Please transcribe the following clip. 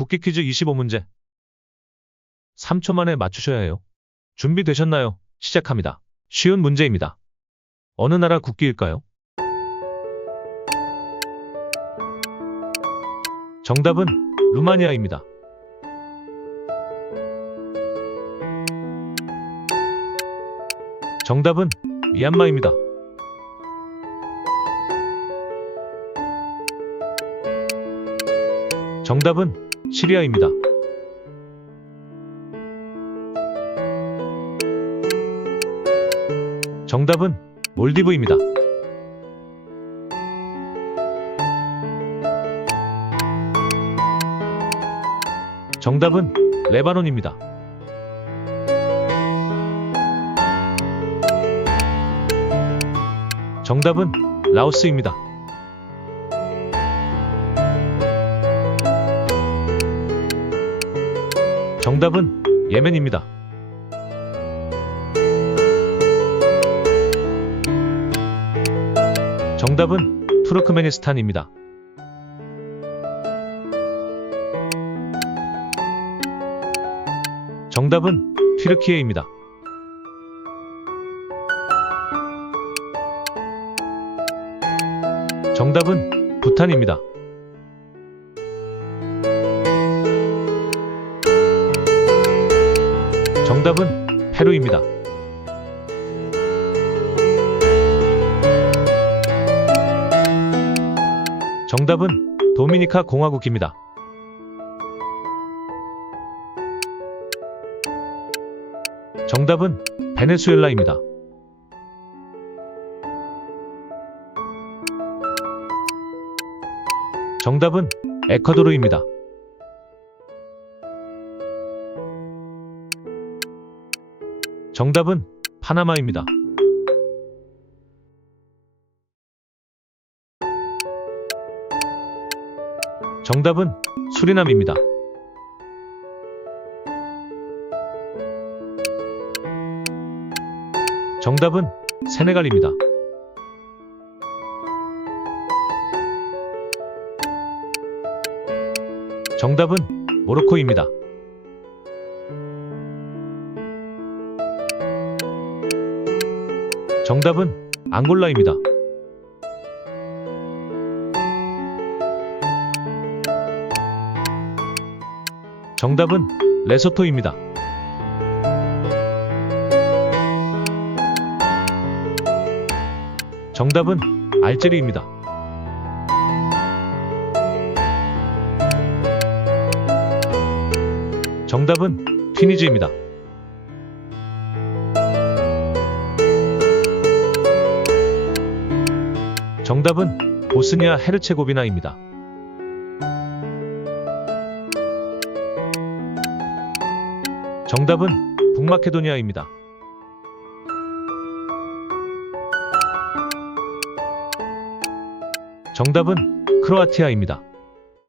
국기 퀴즈 25문제. 3초 만에 맞추셔야 해요. 준비되셨나요? 시작합니다. 쉬운 문제입니다. 어느 나라 국기일까요? 정답은 루마니아입니다. 정답은 미얀마입니다. 정답은 시리아입니다. 정답은 몰디브입니다. 정답은 레바논입니다. 정답은 라오스입니다. 정답은 예멘입니다. 정답은 투르크메니스탄입니다. 정답은 튀르키예입니다. 정답은 부탄입니다. 정답은 페루입니다. 정답은 도미니카 공화국입니다. 정답은 베네수엘라입니다. 정답은 에콰도르입니다. 정답은 파나마입니다. 정답은 수리남입니다. 정답은 세네갈입니다. 정답은 모로코입니다. 정답은 앙골라입니다. 정답은 레소토입니다. 정답은 알제리입니다. 정답은 튀니지입니다. 정답은 보스니아 헤르체고비나입니다. 정답은 북마케도니아입니다. 정답은 크로아티아입니다.